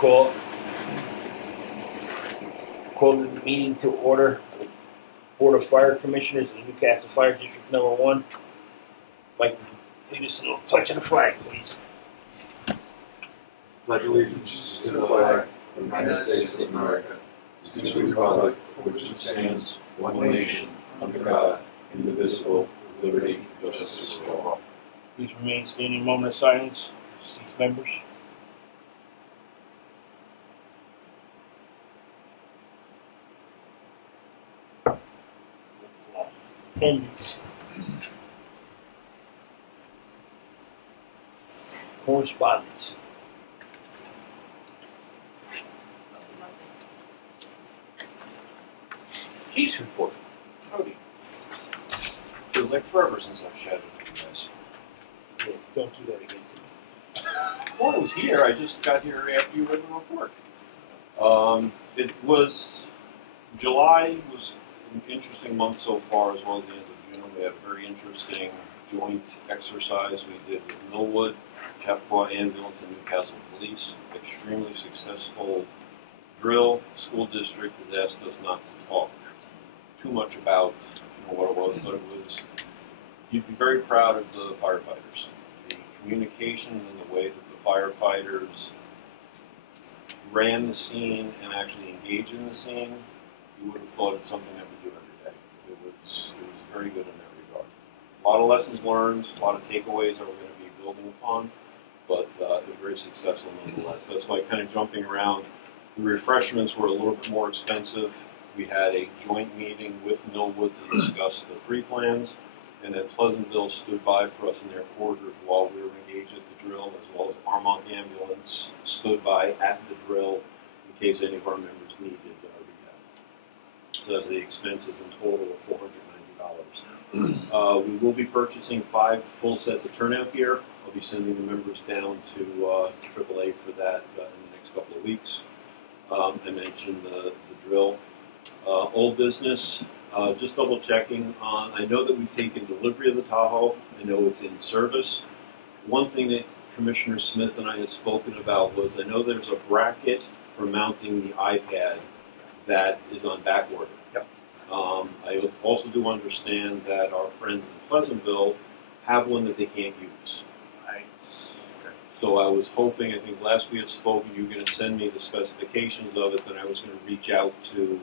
Call the meeting to order. Board of Fire Commissioners of Newcastle Fire District No. 1. Mike, lead us in a pledge of the flag, please. Pledge allegiance to the flag of the United States of America, to the republic for which it stands, one nation, under God, indivisible, with liberty and justice for all. Please remain standing. Moment of silence. Seat members. Attendance. Correspondence. Chief's report. Howdy. Feels like forever since I've chatted with you guys. Yeah, don't do that again to me. Well, I was here. I just got here after you read the report. It was July was an interesting month so far, as well as the end of June. We had a very interesting joint exercise we did with Millwood, Chappaqua Ambulance, and Newcastle Police. Extremely successful drill. School district has asked us not to talk too much about what it was, but it was. You'd be very proud of the firefighters. The communication and the way that the firefighters ran the scene and actually engaged in the scene, you would have thought it's something that we do every day. It was very good in that regard. A lot of lessons learned, a lot of takeaways that we're going to be building upon, but it was very successful nonetheless. That's why kind of jumping around. The refreshments were a little bit more expensive. We had a joint meeting with Millwood to discuss the pre-plans, and then Pleasantville stood by for us in their quarters while we were engaged at the drill, as well as Armonk Ambulance stood by at the drill in case any of our members needed rehab. So that's the expenses in total of $490. We will be purchasing 5 full sets of turnout gear. I'll be sending the members down to AAA for that in the next couple of weeks. I mentioned the drill. Old business, just double checking on, I know that we've taken delivery of the Tahoe. I know it's in service. One thing that Commissioner Smith and I had spoken about was I know there's a bracket for mounting the iPad that is on back order. Yep. I also do understand that our friends in Pleasantville have one that they can't use. So I was hoping, I think last we had spoken, you were going to send me the specifications of it, then I was going to reach out to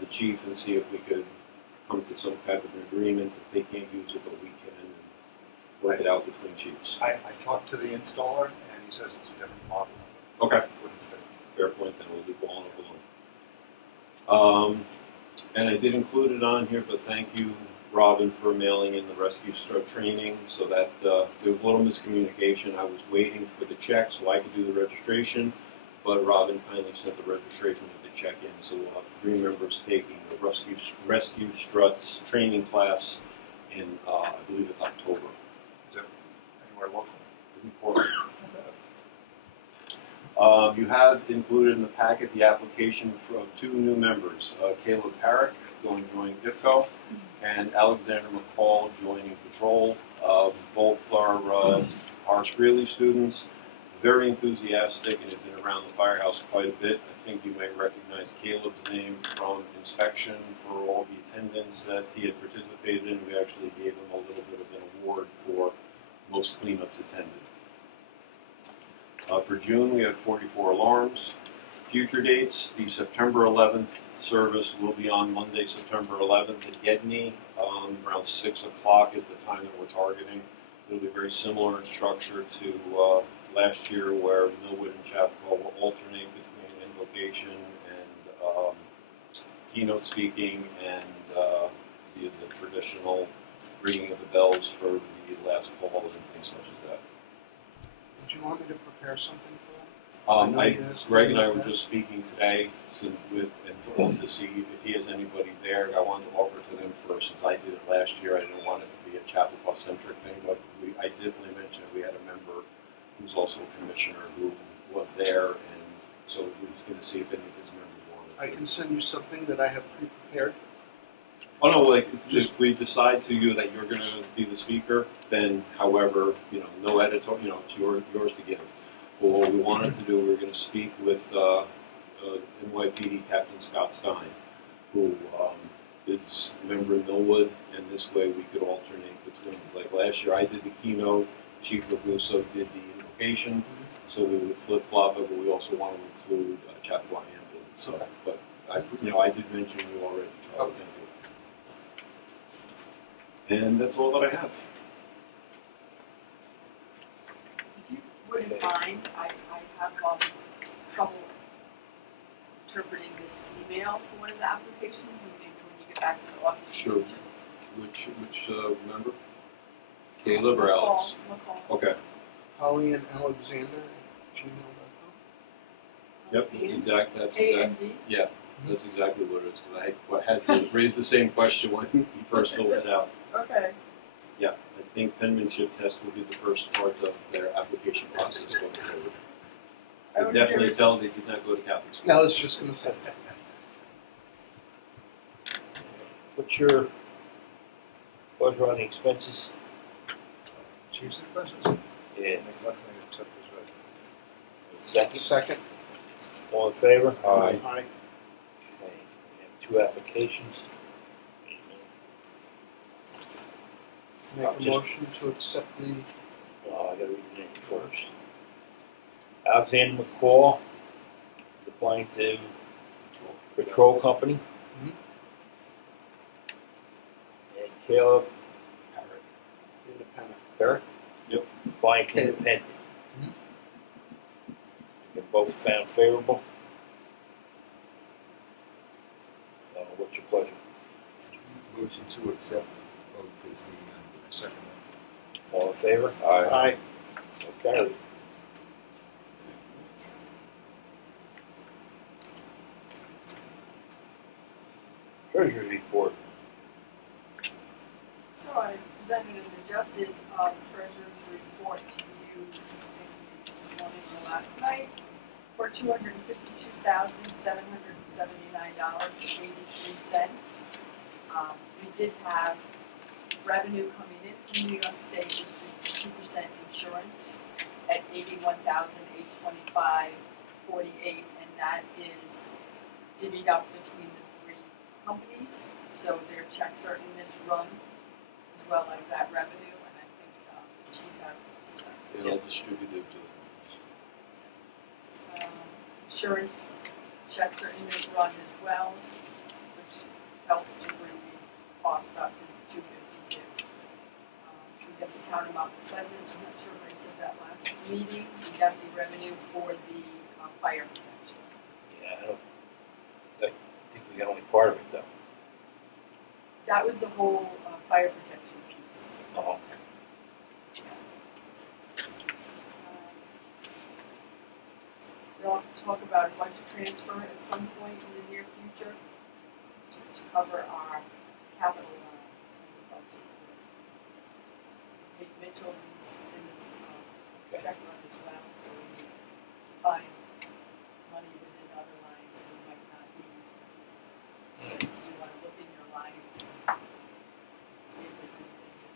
the chief and see if we could come to some type of an agreement if they can't use it, but we can, and work it out between chiefs. I talked to the installer, and he says it's a different model. Okay. Wouldn't fit. Fair point, then we'll leave all alone. And I did include it on here, but thank you, Robin, for mailing in the rescue start training, so that there was a little miscommunication. I was waiting for the check so I could do the registration, but Robin kindly sent the registration with the check in, so we'll have 3 members taking the rescue struts training class in, I believe it's October. Is it anywhere local? Important. You have included in the packet the application for 2 new members, Caleb Parrick going to join IFCO, and Alexander McCall joining Patrol. Both are Horace Greeley students, very enthusiastic, and have been around the firehouse quite a bit. I think you may recognize Caleb's name from inspection for all the attendance that he had participated in. We actually gave him a little bit of an award for most cleanups attended. For June, we have 44 alarms. Future dates, the September 11th service will be on Monday, September 11th at Gedney. Around 6 o'clock is the time that we're targeting. It'll be very similar in structure to last year, where Millwood and Chappaqua will alternate between invocation and keynote speaking and the traditional ringing of the bells for the last call and things such as that. Did you want me to prepare something for them? Greg and I were just speaking today to see if he has anybody there. I wanted to offer to them first, since I did it last year. I didn't want it to be a Chappaqua-centric thing, but I definitely mentioned we had a member who's also a commissioner who was there, and so we was going to see if any of his members wanted to. I can send you something that I have pre-prepared. Oh no, like if we decide that you're going to be the speaker, then however, no editor, it's yours to give. But what we wanted to do, we were going to speak with NYPD Captain Scott Stein, who is a member of Millwood, and this way we could alternate between. Like last year, I did the keynote, Chief Raguso did the invocation, so we would flip flop it, but we also want to include Chaplain Hampton. So, but I did mention you already, Charlie. Thank you. And that's all that I have. If you wouldn't mind, I have trouble interpreting this email for one of the applications, and maybe when you get back to the office, Sure. you just Which member? Caleb or Alex? McCall. Okay. Holly and Alexander at gmail.com. Yep. That's exact. A&D? Yeah. That's exactly what it is. Because I had to raise the same question when you first filled it out. Okay. Yeah. I think penmanship test will be the first part of their application process going forward. I can definitely tell they did not go to Catholic school. Yeah, I was just going to say that. What's your pleasure on the expenses? Chiefs and questions? Yeah. Make a motion to accept this Second. Second. All in favor? Aye. Aye. Okay. We have 2 applications. Make a motion to accept the Oh, I gotta read the name first. Alexander McCall, applying to Patrol Company. Mhm. And Caleb independent. Parrott. Yep. Applying to Caleb. Independent. Mhm. They're both found favorable. What's your pleasure? Motion to accept both is the second All in favor? Aye. So carried. Treasurer's report. So I presented an adjusted treasurer's report to you this morning or last night for $252,779.83. We did have revenue coming in from New York State, which is 2% insurance at $81,825.48, and that is divvied up between the 3 companies, so their checks are in this run as well as that revenue, and I think the chief has the checks. It's all distributed to Insurance checks are in this run as well, which helps to bring the cost up to $252. We got the town of Mount Pleasant, I'm not sure if I said that last meeting, we got the revenue for the fire protection. Yeah, I think we got only part of it though. That was the whole fire protection piece. Oh, We'll have to talk about a budget transfer at some point in the near future to cover our capital budget. Nick Mitchell is in this check run as well, so we need to find money within other lines that we might not need. So if you want to look in your lines and see if there's anything you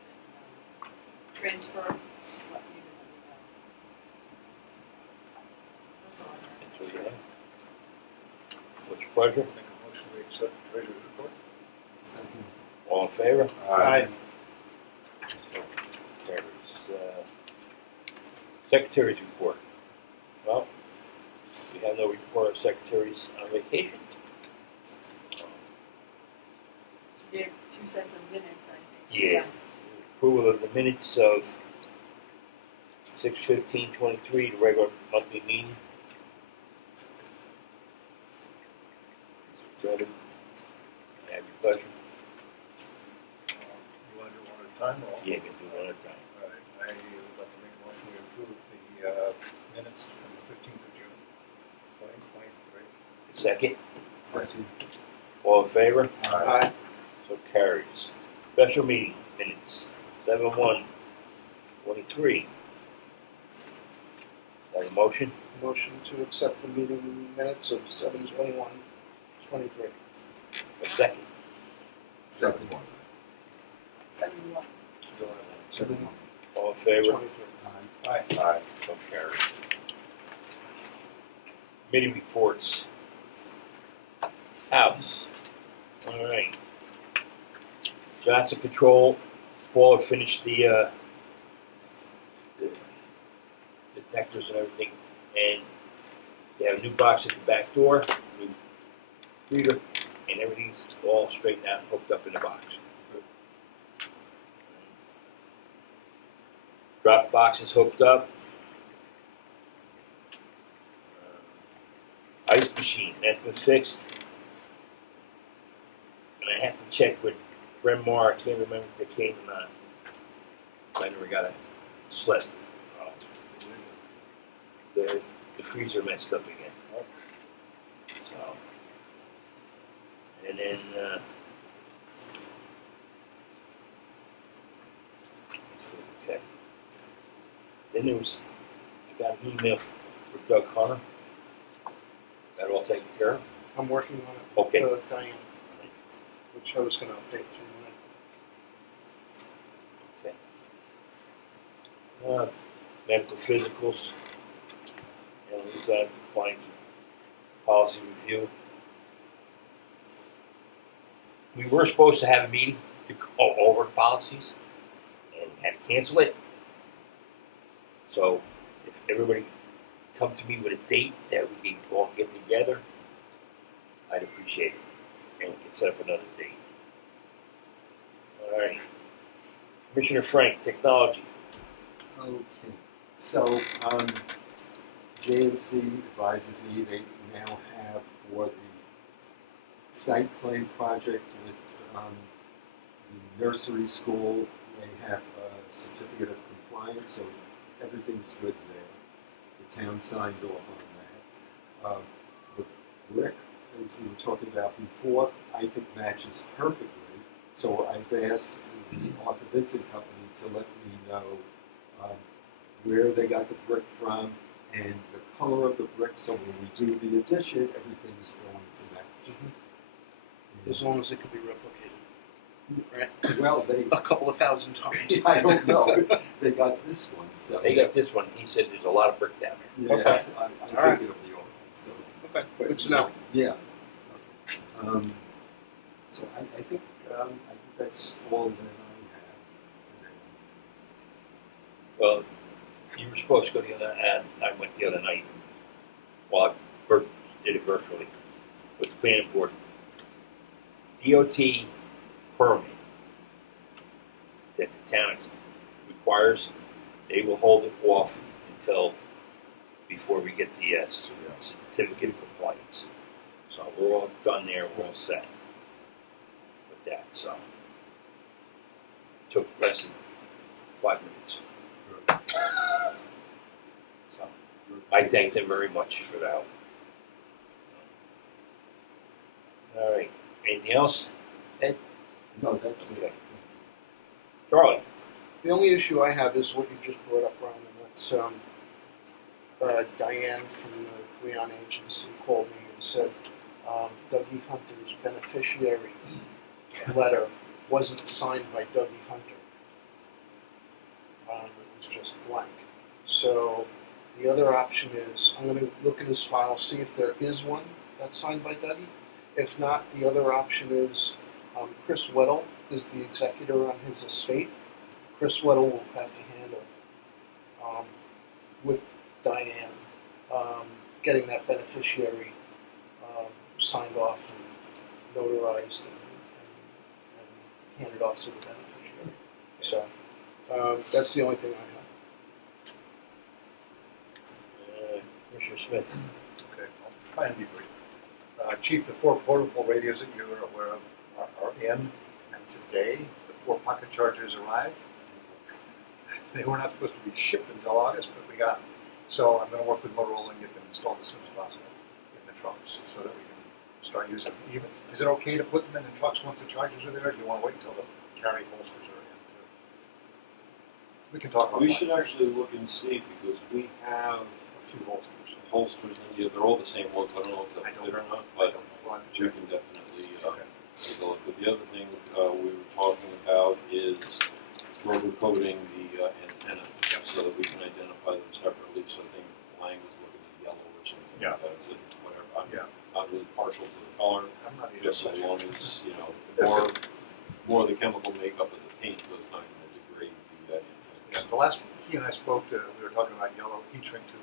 can transfer, let me know. That's all I have. that's what you have. What's your pleasure? Make a motion to accept the treasurer's report. Second. All in favor? Aye. So carries. Secretary's report. Well, we have no report of secretaries on vacation. She gave 2 sets of minutes, I think. Yeah. Approval of the minutes of 6/15/23, the regular monthly meeting. So, Brandon, have your pleasure. You want to do one at a time or? Yeah, you can do one at a time. All right, I would like to make a motion to approve the minutes from the 15th of June, 2023. Second, Second. all in favor? Aye. So carries. Special meeting minutes, 7/1/23. Have a motion? Motion to accept the meeting minutes of 7/21/23. A second. Second one. 71. 7/1. All in favor? 23. Aye. Aye. So carries. Committee reports. House. All right. Johnson Control. Paul finished the detectors and everything, and they have a new box at the back door, new reader, and everything's all straightened out and hooked up in the box. Drop box is hooked up. Ice machine, that's been fixed. And I have to check with Bryn Mawr, I can't remember if they came or not. I never got a slip. The freezer messed up again. So, and then, okay. Then there was, I got an email for Doug Hunter. That all taken care of? I'm working on it. Okay. Diane, which I was going to update through mine. Okay. Medical physicals. And these compliance policy review. We were supposed to have a meeting to go over the policies and had to cancel it. So if everybody come to me with a date that we can all get together, I'd appreciate it. And we can set up another date. All right. Commissioner Frank, Technology. Okay, so JMC advises me they now have for the site plan project with the nursery school, they have a certificate of compliance, so everything's good there. The town signed off on that. The brick, as we were talking about before, I think matches perfectly, so I've asked the Arthur Vincent Company to let me know where they got the brick from and the color of the brick, so when we do the addition, everything's going to match. As long as it can be replicated. Right? Well, they, A couple of thousand times. I don't know. They got this one, so. They got this one. He said there's a lot of brick down there. Yeah, Okay. I All think right. it'll be all right. So, Okay, good to know. yeah. So I think that's all that I have. Well, you were supposed to go the other night. I went the other night. Well, Bert did it virtually with the planning board. DOT permit that the town requires, they will hold it off until before we get the certificate of compliance. So we're all done there. We're all set with that. So took less than 5 minutes. So I thank them very much for that. All right. Anything else? Ed? No, that's it. Okay. Charlie? The only issue I have is what you just brought up, Ron, and that's Diane from the Creon Agency called me and said Dougie Hunter's beneficiary letter wasn't signed by Dougie Hunter. It was just blank. So the other option is I'm going to look in his file, see if there is one that's signed by Dougie. If not, the other option is Chris Weddle is the executor on his estate. Chris Weddle will have to handle with Diane getting that beneficiary signed off and notarized and handed off to the beneficiary. So that's the only thing I have. Commissioner Smith? Okay, I'll try and be brief. Chief, the 4 portable radios that you're aware of are in, and today the 4 pocket chargers arrived. They were not supposed to be shipped until August, but we got them. So I'm going to work with Motorola and get them installed as soon as possible in the trucks so that we can start using them. Even, is it okay to put them in the trucks once the chargers are there, or do you want to wait until the carry holsters are in? We can talk about We that. should actually look and see because we have A few holsters. holsters in here. They're all the same ones. I don't know if I they'll don't fit or know. not, I but don't know. We'll have to we check. can definitely Okay. take a look. But the other thing we were talking about is rubber coating the antenna so that we can identify them separately. So I think Lang was looking at yellow or something Yeah. like that. So whatever. I'm Yeah. not really partial to the color, I'm not either. just so long as, you know, more of the chemical makeup of the paint was not going to degrade the Yeah, the last he and I spoke to, we were talking about yellow heat shrink too.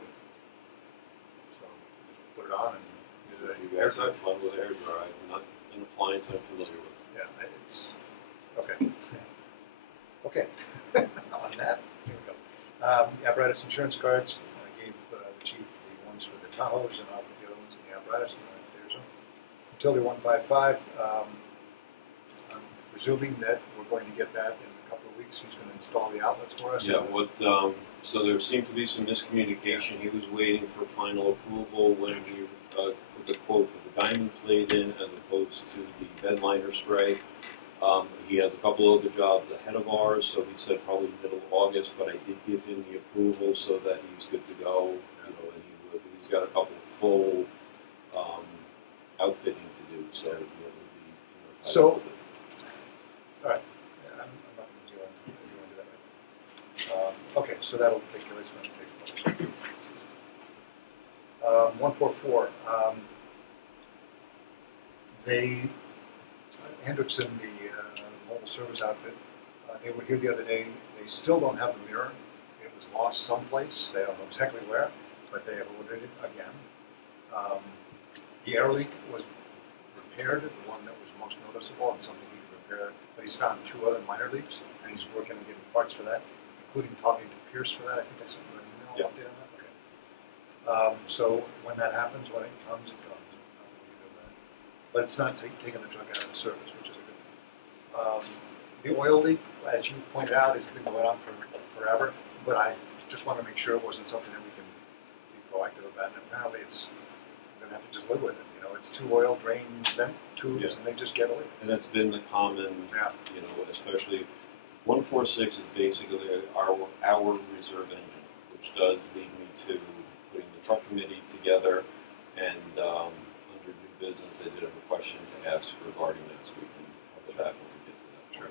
So just put it on and use it. You guys have fun with hair dry. Not an appliance I'm familiar with. Yeah, it's okay. Okay. On that, here we go. Apparatus insurance cards. I gave the chief the ones for the Tahoes and I'll get ones in the apparatus. And there's them. Utility 155. I'm presuming that we're going to get that in a couple of weeks. He's going to install the outlets for us. Yeah, so there seemed to be some miscommunication. He was waiting for final approval when he put the quote with the diamond plate in as opposed to the bed liner spray. He has a couple other jobs ahead of ours, so he said probably middle of August, but I did give him the approval so that he's good to go, you know, and he's got a couple of full outfitting to do, so it would be, tied So- up with it. All right. Yeah, I'm not going to do that right. Okay, so that'll take care of it. 144. Hendrickson, the mobile service outfit, they were here the other day. They still don't have the mirror. It was lost someplace. They don't know exactly where, but they have ordered it again. The air leak was repaired, the one that was most noticeable and something he could repair. But he's found 2 other minor leaks, and he's working on getting parts for that, including talking to Pierce for that. I think I sent you an email Yeah. update on that. Okay. So when that happens, when it comes, it comes. Nothing we can do about it. But it's not taking the truck out of service, which is a good thing. The oil leak, as you pointed out, has been going on for forever. But I just want to make sure it wasn't something that we can be proactive about. And apparently, we're going to have to just live with it. You know, it's 2 oil drain vent tubes, Yeah. and they just get away. And that's been the common, Yeah. you know, especially 146 is basically our reserve engine, which does lead me to putting the truck committee together. And under new business, I did have a question to ask regarding that, so we can cover that when we get to that.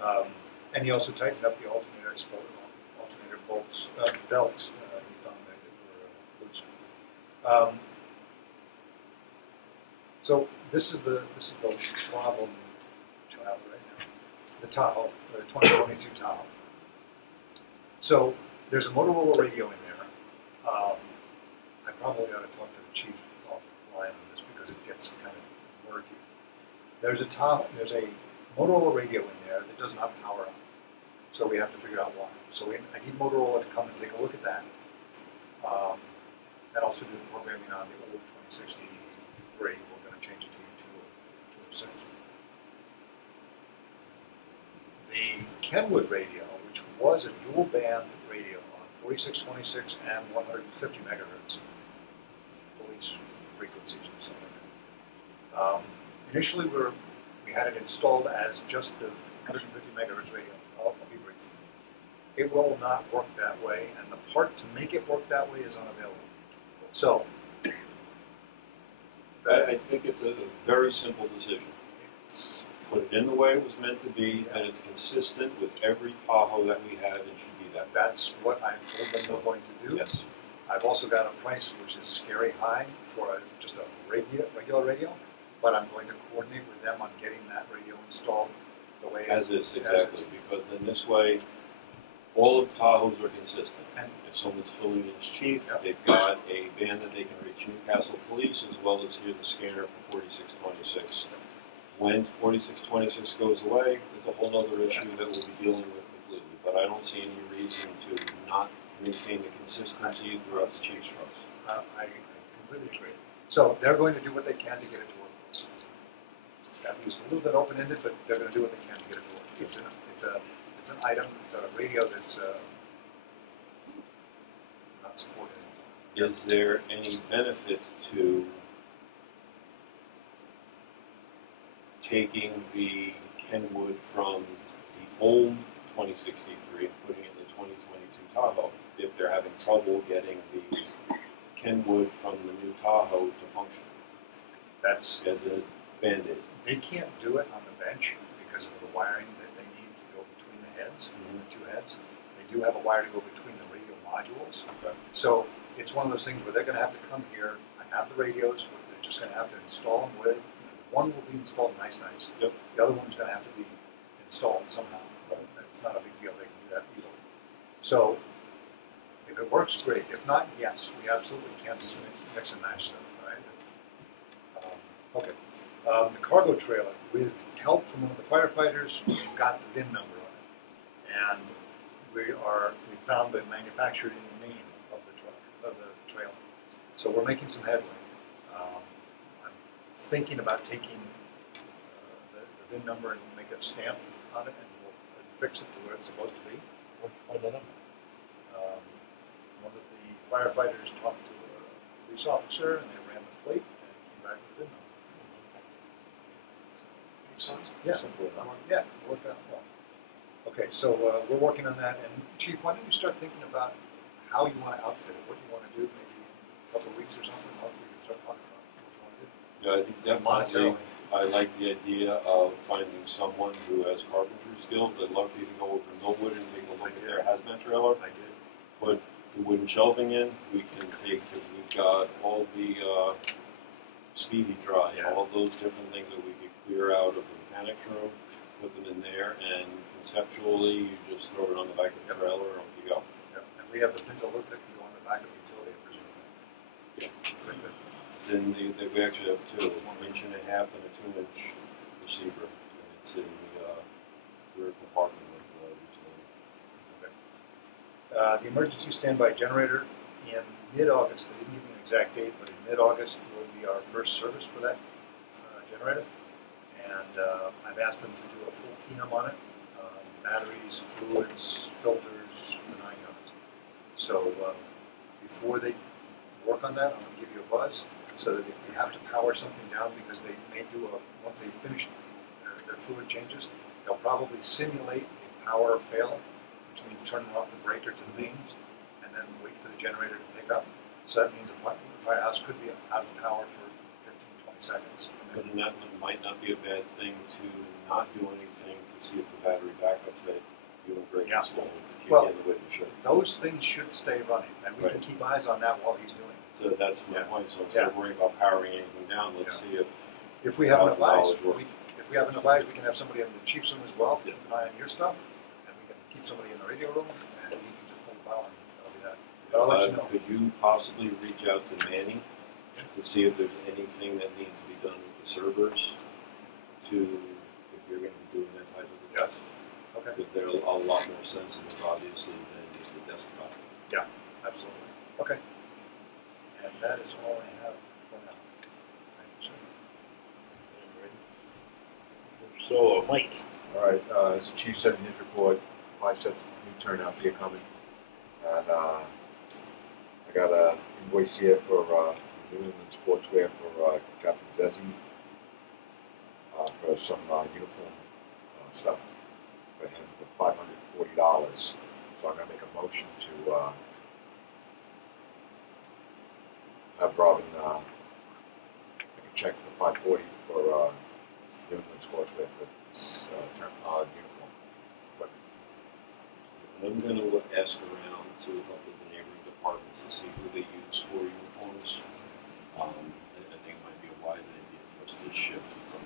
Sure. And he also tightened up the alternator bolts, belts. He found that they were loose. So this is the problem child right now. The Tahoe, the 2022 Tahoe. So there's a Motorola radio in there. I probably ought to talk to the chief offline on this because it gets kind of murky. There's a Motorola radio in there that doesn't have power up. So we have to figure out why. So I need Motorola to come and take a look at that. And also do the programming on the old 2063. We're going to change it to 206. The Kenwood radio, which was a dual band radio on 4626 and 150 megahertz, police frequencies and stuff like that. Initially, we had it installed as just the 150 megahertz radio. I'll be brief. It will not work that way, and the part to make it work that way is unavailable. So, I think it's a very simple decision. Put it in the way it was meant to be, and it's consistent with every Tahoe that we have and should be that. that's what I told them we're going to do. Yes. I've also got a price which is scary high for just a regular radio, but I'm going to coordinate with them on getting that radio installed the way As is, exactly, is. because then this way, all of the Tahoes are consistent. And- If someone's filling in as chief, Yep. they've got a band that they can reach Newcastle Police as well as hear the scanner for 4626. When 4626 goes away, it's a whole other issue that we'll be dealing with completely. But I don't see any reason to not maintain the consistency throughout the chief's trucks. I completely agree. So they're going to do what they can to get it to work. That leaves a little bit open-ended, but they're going to do what they can to get it to work. It's an item. It's a radio that's not supported. Is there any benefit to taking the Kenwood from the old 2063 and putting it in the 2022 Tahoe if they're having trouble getting the Kenwood from the new Tahoe to function That's as a band-aid? They can't do it on the bench because of the wiring that they need to go between the heads, the 2 heads. They do have a wire to go between the radio modules. Okay. So it's one of those things where they're gonna have to come here, I have the radios, but they're just gonna have to install them with, one will be installed nice. Yep. The other one's gonna have to be installed somehow. It's not a big deal, they can do that easily. So, if it works, great. If not, yes, we absolutely can mix and match stuff, right? Okay. The cargo trailer, with help from one of the firefighters, we've got the VIN number on it. And we found the manufacturer name of the truck, of the trailer. So we're making some headway. I'm thinking about taking the VIN number and make a stamp on it, and we'll fix it to where it's supposed to be. What's the number? One of the firefighters talked to a police officer, and they ran the plate and came back with the VIN number. Makes sense? Yeah. Simple enough. Yeah, it worked out well. Okay, so we're working on that, and Chief, why don't you start thinking about how you want to outfit it, what you want to do, maybe in a couple of weeks or something, how we can start talking about what you want to do. Yeah, I think definitely. I like the idea of finding someone who has carpentry skills. I'd love for you to go over to No.1 and take a look at their hazmat trailer. I did. Put the wooden shelving in. We can take, because we've got all the speedy dry and all those different things that we could clear out of the mechanics room, put them in there, and conceptually you just throw it on the back of the trailer and off you go. Yeah, and we have the pinto loop that can go on the back of the utility, presumably. Yeah. Very good. It's in we actually have two, 1.5 and a 2-inch receiver, and it's in the rear compartment of the utility. The emergency standby generator in mid-August, they didn't give me an exact date, but in mid-August will be our first service for that generator. And I've asked them to do a full PM on it, batteries, fluids, filters, the 9 yards. So before they work on that, I'm going to give you a buzz, so that if we have to power something down, because they may do once they finish their fluid changes, they'll probably simulate a power fail, which means turning off the breaker to the mains, and then wait for the generator to pick up. So that means the firehouse could be out of power for 15, 20 seconds. But then that might not be a bad thing to not do anything to see if the battery backups that you and Greg Yeah. installed to kick Well, in the way they should. those things should stay running, and we can keep eyes on that while he's doing it. So that's my Yeah. point. So instead of worrying about powering anything down, let's see If we have enough eyes, $1,000 worth. if we have enough eyes, we can have somebody in the chief's room as well, Yeah. keep an eye on your stuff, and we can keep somebody in the radio room, and he can just hold the power, and that'll be that. But I'll let you know. Could you possibly reach out to Manny to see if there's anything that needs to be done with the servers if you're going to be doing that type of a test? Okay. Because they're a lot more sensitive, obviously, than just the desktop. Yeah, absolutely. Okay. And that is all I have for now. Thank you, sir. So, Mike. All right, as the chief said in his report, 5 sets of new turnout gear coming. And I got an invoice here for New England Sportswear for Captain Zezzi for some uniform stuff for him for $540. So I'm going to make a motion to have Robin make a check for $540 for New England Sportswear for uniform. But I'm going to ask around to a couple of the neighboring departments to see who they use for uniforms. I think it might be a wise idea for us to shift from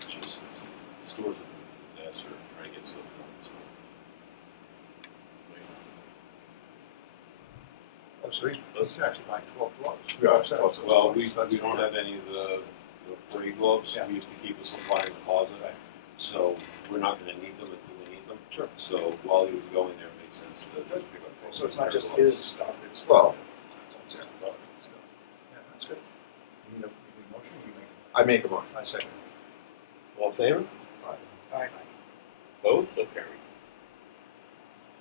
the stores have been a disaster and try to get stuff done. Oh, so he's actually buying 12 gloves. Yeah, it's also- Well, we don't have any of the free gloves. Yeah. We used to keep a supply in the closet, so we're not going to need them until we need them. Sure. So while he was going there, it makes sense to just pick up. So it's not just gloves. his stuff, it's Well, yeah, that's good. You need a motion, or you make I make a motion. a second. All in favor? Aye. Opposed? So carried.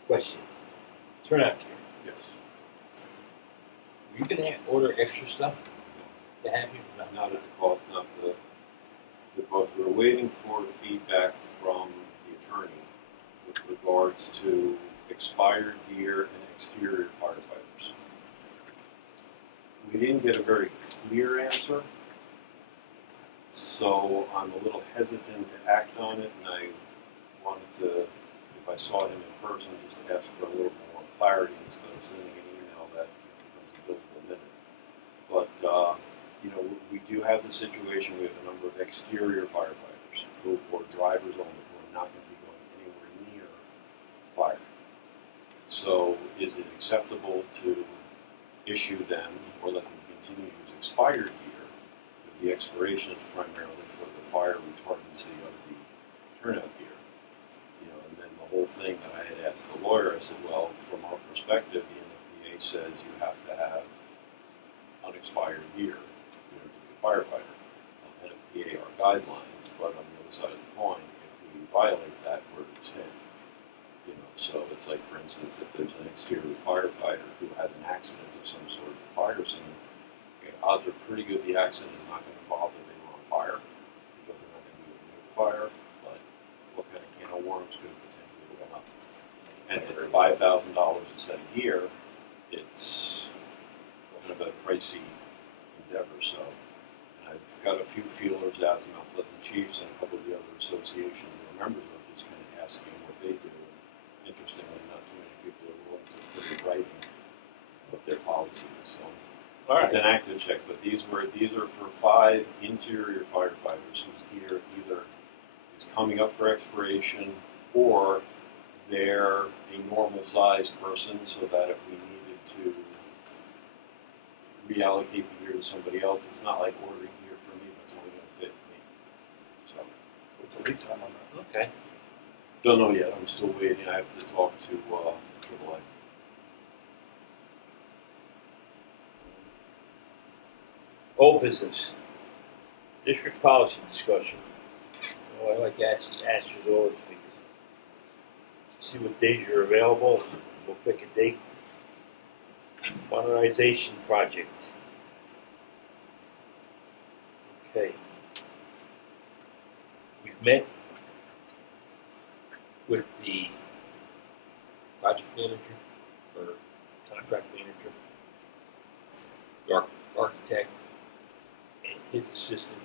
Question. Turnout gear. Yes. You can order extra stuff to have you? Not at the cost, not the cost. We're waiting for feedback from the attorney with regards to expired gear and exterior firefighters. We didn't get a very clear answer, so I'm a little hesitant to act on it, and I wanted to, if I saw him in person, just ask for a little more clarity instead of sending an email that becomes you know, we do have the situation. We have a number of exterior firefighters or drivers only who are not going to be going anywhere near fire. So, is it acceptable to issue them or let them continue to use expired gear? Because the expiration is primarily for the fire retardancy of the turnout gear. You know, and then the whole thing that I had asked the lawyer, I said, well, from our perspective, the NFPA says you have to have unexpired gear, you know, to be a firefighter. NFPA are guidelines, but on the other side of the coin, if we violate that, we're exempt. You know, so it's like, for instance, if there's an exterior firefighter who has an accident of some sort at the fire scene, okay, odds are pretty good the accident is not going to involve that they were on fire, because they're not going to be able to move the fire, but what kind of can of worms could potentially open up? And at $5,000 a set of gear, it's kind of a pricey endeavor. So, and I've got a few feelers out to Mount Pleasant Chiefs and a couple of the other associations we're members of, just kind of asking what they do. And interestingly, not too many people are willing to put in writing what their policy is. So, it's an active check, but these are for 5 interior firefighters whose gear either is coming up for expiration or they're a normal sized person, so that if we needed to reallocate the gear to somebody else, it's not like ordering gear for me, but it's only going to fit me. So, What's the lead time on that? Okay. don't know yet. I'm still waiting. I have to talk to AAA. Old business. District policy discussion. Oh, I like answers always because see what days are available. We'll pick a date. Modernization project. Okay. We've met with the project manager or contract manager, the architect, and his assistant,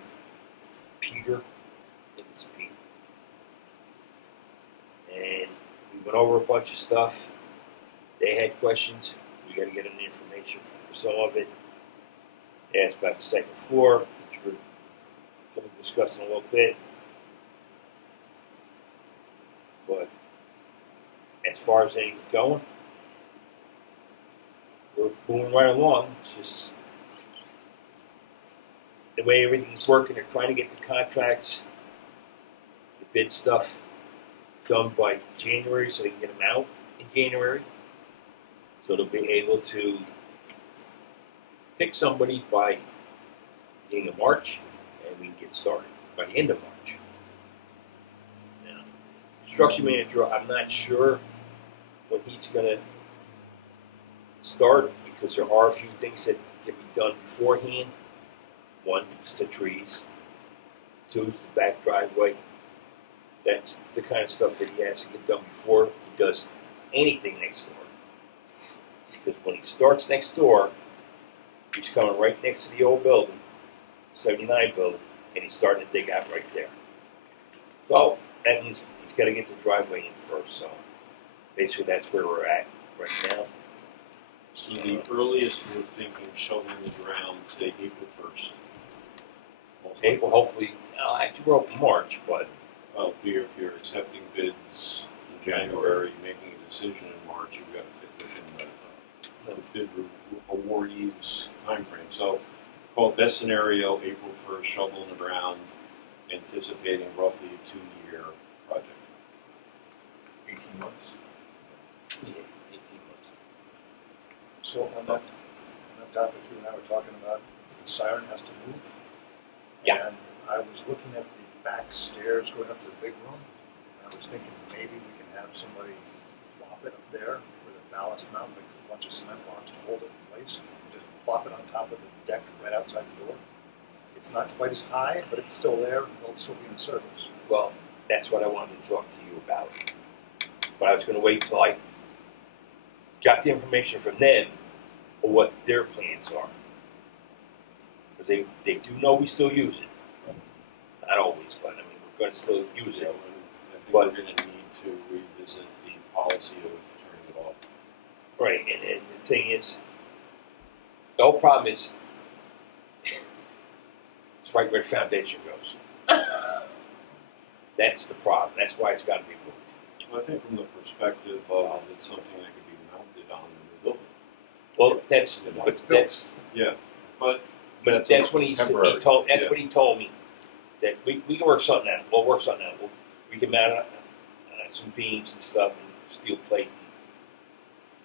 Peter. I think it's Peter. And we went over a bunch of stuff. They had questions. We got to get them the information for some of it. They asked about the second floor, which we're going to discuss in a little bit. But as far as anything going, we're moving right along. It's just the way everything's working. They're trying to get the contracts, the bid stuff done by January so they can get them out in January. So they'll be able to pick somebody by beginning of March, and we can get started by the end of March. Now, construction manager, I'm not sure when he's going to start because there are a few things that can be done beforehand. One is the trees. 2 is the back driveway. That's the kind of stuff that he has to get done before he does anything next door. Because when he starts next door, he's coming right next to the old building, 79 building, and he's starting to dig out right there. So that means he's got to get the driveway in first. So basically that's where we're at right now. So the earliest we're thinking shoveling the ground, say April 1st. April, hopefully, actually we're open March, but Well, if you're accepting bids in January, making a decision in March, you've got to fit within the bid awardees timeframe. So, call it best scenario, April 1st, shovel in the ground, anticipating roughly a 2-year project. 18 months. Yeah, 18 months. So on that topic, you and I were talking about, the siren has to move. Yeah. And I was looking at the back stairs going up to the big room, and I was thinking maybe we can have somebody plop it up there with a ballast mount, like a bunch of cement blocks to hold it in place, and just plop it on top of the deck right outside the door. It's not quite as high, but it's still there, and it'll still be in service. Well, that's what I wanted to talk to you about. But I was going to wait till I got the information from them of what their plans are. Because they do know we still use it. Not always, but I mean, we're going to still use Yeah, it. I think But- we're going to need to revisit the policy of turning it off. Right, and the thing is, the whole problem is right where the foundation goes. That's the problem. That's why it's got to be moved. Well, I think from the perspective of it's something that could be mounted on the building. Well, Yeah, but that's when he temporary. told. That's Yeah. what he told me. That we can work something out. We'll work something out. We can mount some beams and stuff and steel plate.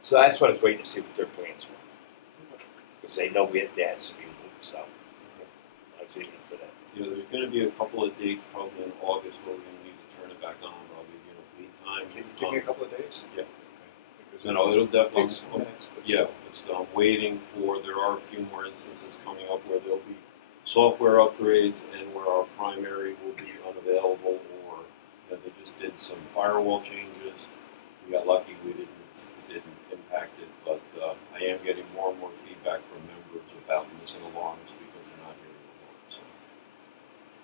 So that's what I was waiting to see what their plans were. Because they know that has to be moved. So I was waiting for that. Yeah, there's going to be a couple of dates probably in August where we're going to need to turn it back on. But I'll give you enough lead time. Can you give me a couple of days? Yeah. Because No, it'll definitely. takes some minutes, but Yeah, I'm waiting for. There are a few more instances coming up where there'll be software upgrades and where our primary will be unavailable, or they just did some firewall changes. We got lucky; it didn't impact it, but I am getting more and more feedback from members about missing alarms because they're not hearing alarms. So,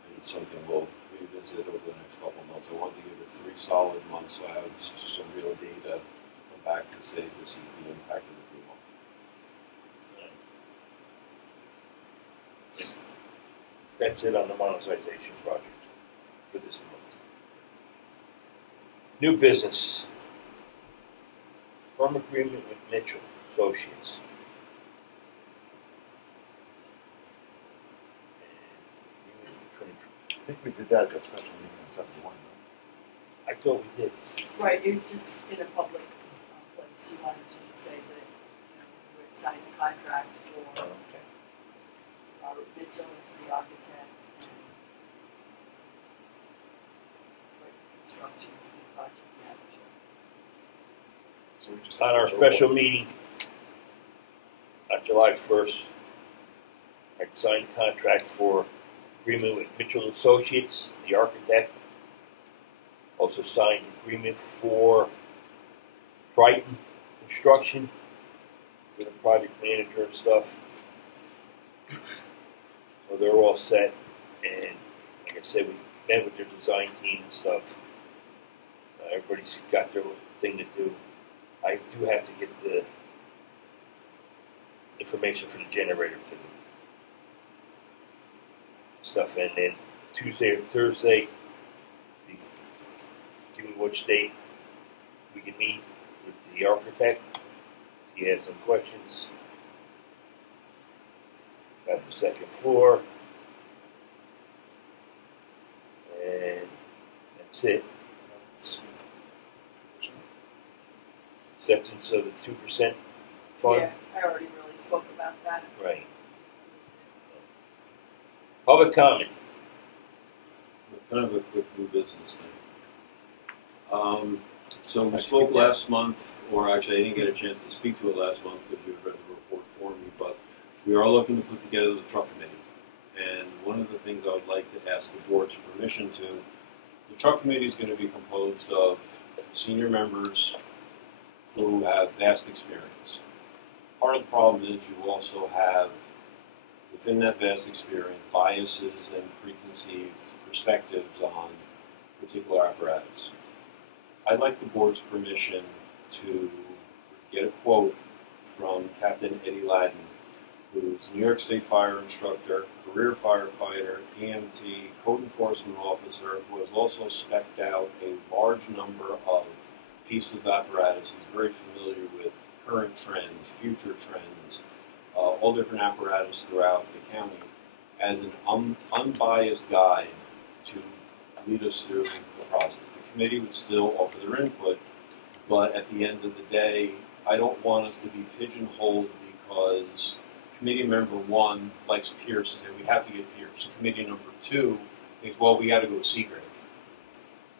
and it's something we'll revisit over the next couple of months. I want to give it 3 solid months so I have some real data to come back to say this is the impact of the remodel. That's it on the monetization project for this month. New business. Firm agreement with Mitchell Associates. I think we did that at that special meeting on 71. I thought we did. Right, it was just in a public place, she wanted you to say that, you would sign the contract for Okay. Robert Mitchell to the architect and Rick Construction to be project manager. So we just On our special meeting on July 1st, I signed a contract for agreement with Mitchell Associates, the architect. Also signed an agreement for Triton Construction, for the project manager and stuff. So they're all set, and like I said, we met with their design team and stuff. Everybody's got their thing to do. I do have to get the information for the generator to them. Stuff, and then Tuesday or Thursday, give me which date we can meet with the architect. He has some questions about the second floor, and that's it. Acceptance of the 2% fund. Yeah, I already really spoke about that. Right. Public comment. Kind of a quick new business thing. So we spoke last month, or actually I didn't get a chance to speak to it last month because you had read the report for me, but we are looking to put together the truck committee. And one of the things I would like to ask the board's permission to, the truck committee is going to be composed of senior members who have vast experience. Part of the problem is you also have, within that vast experience, biases and preconceived perspectives on particular apparatus. I'd like the board's permission to get a quote from Captain Eddie Ladden, who's New York State fire instructor, career firefighter, EMT, code enforcement officer, who has also spec'd out a large number of pieces of apparatus. He's very familiar with current trends, future trends, all different apparatus throughout the county, as an unbiased guide to lead us through the process. The committee would still offer their input, but at the end of the day, I don't want us to be pigeonholed because committee member 1 likes Pierce and we have to get Pierce. Committee number 2 thinks, well, we got to go Seagrave.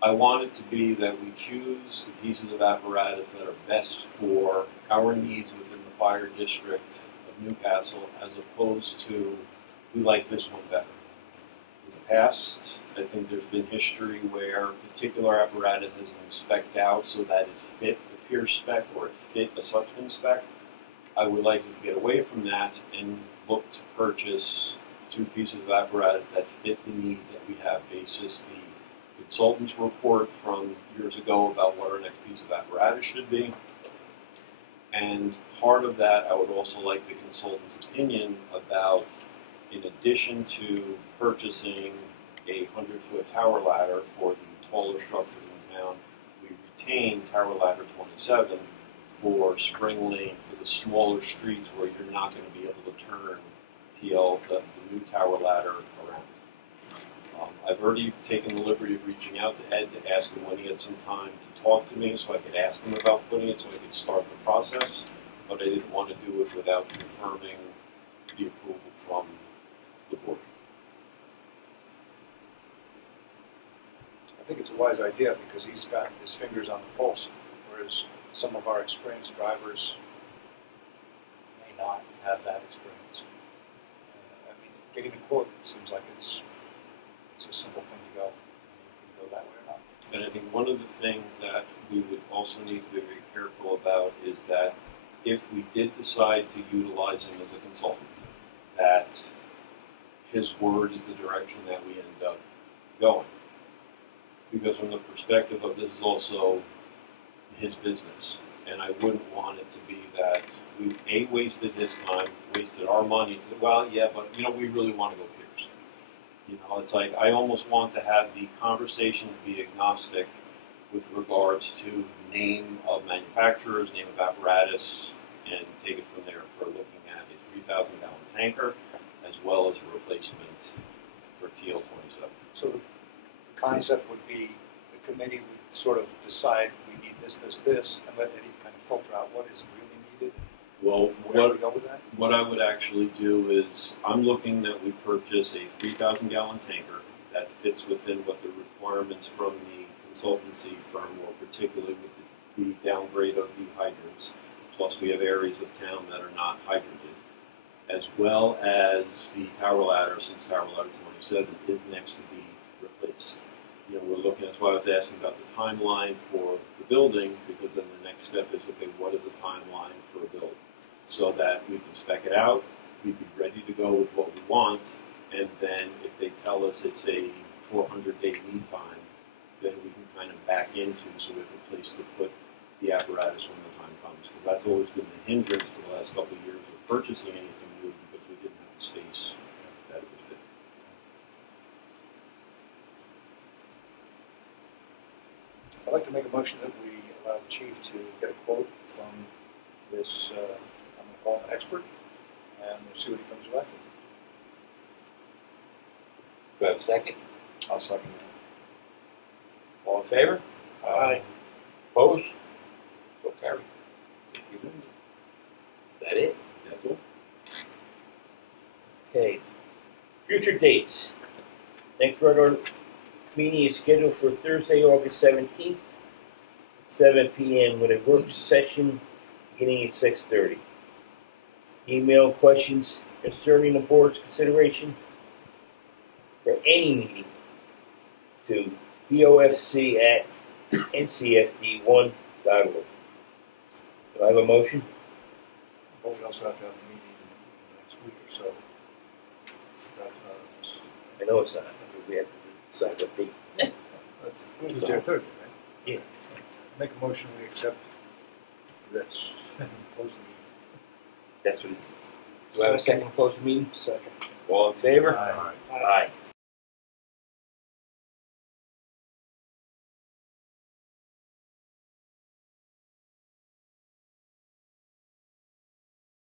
I want it to be that we choose the pieces of apparatus that are best for our needs within the fire district of Newcastle, as opposed to we like this one better. In the past, I think there's been history where particular apparatus has been spec'd out so that it fit the Pierce spec or it fit a Sutphin spec. I would like us to get away from that and look to purchase 2 pieces of apparatus that fit the needs that we have, basis the consultant's report from years ago about what our next piece of apparatus should be. And part of that, I would also like the consultant's opinion about in addition to purchasing a 100-foot tower ladder for the taller structures in town, we retain tower ladder 27 for Spring Lane for the smaller streets where you're not going to be able to turn the new tower ladder around. I've already taken the liberty of reaching out to Ed to ask him when he had some time to talk to me so I could ask him about putting it so I could start the process, but I didn't want to do it without confirming the approval from the board. I think it's a wise idea because he's got his fingers on the pulse, whereas some of our experienced drivers may not have that experience. I mean, getting a quote seems like it's a simple thing to go. You can go that way or not. And I think one of the things that we would also need to be very careful about is that if we did decide to utilize him as a consultant, that his word is the direction that we end up going. Because from the perspective of this is also his business, and I wouldn't want it to be that we wasted his time, wasted our money to, well, yeah, but we really want to go Pierce. It's like I almost want to have the conversations be agnostic with regards to name of manufacturers, name of apparatus, and take it from there for looking at a 3,000-gallon tanker as well as a replacement for TL27. So the concept would be the committee would sort of decide we need this, and let Eddie kind of filter out what is really needed. Well, Where do we go with that? what I would actually do is I'm looking that we purchase a 3,000-gallon tanker that fits within what the requirements from the consultancy firm were, particularly with the downgrade of the hydrants. Plus, we have areas of town that are not hydranted, as well as the tower ladder, since tower ladder 27 is next to be replaced. We're looking, that's why I was asking about the timeline for the building, because then the next step is, okay, what is the timeline for a build? So that we can spec it out, we'd be ready to go with what we want, and then if they tell us it's a 400-day lead time, then we can kind of back into, so we have a place to put the apparatus when the time comes. Because that's always been the hindrance for the last couple of years of purchasing anything new, because we didn't have the space that it would fit. I'd like to make a motion that we allow the chief to get a quote from this, I'm going to call him an expert, and we'll see what he comes back with. Do I have a second? I'll second that. All in favor? Aye. Opposed? So carried. Is that it? That's all. Okay. Future dates. Next regular meeting is scheduled for Thursday, August 17th, 7 p.m. with a work session beginning at 6:30. Email questions concerning the board's consideration for any meeting to bofc@ncfd1.org. Do I have a motion? But we also have to have a meeting in the next week or so. I know it's not. We have to decide what date. That's Tuesday or Thursday, right? Yeah. Make a motion, we accept this and close the meeting. That's what. Do I have a second to close the meeting? Second. All in favor? Aye. Aye.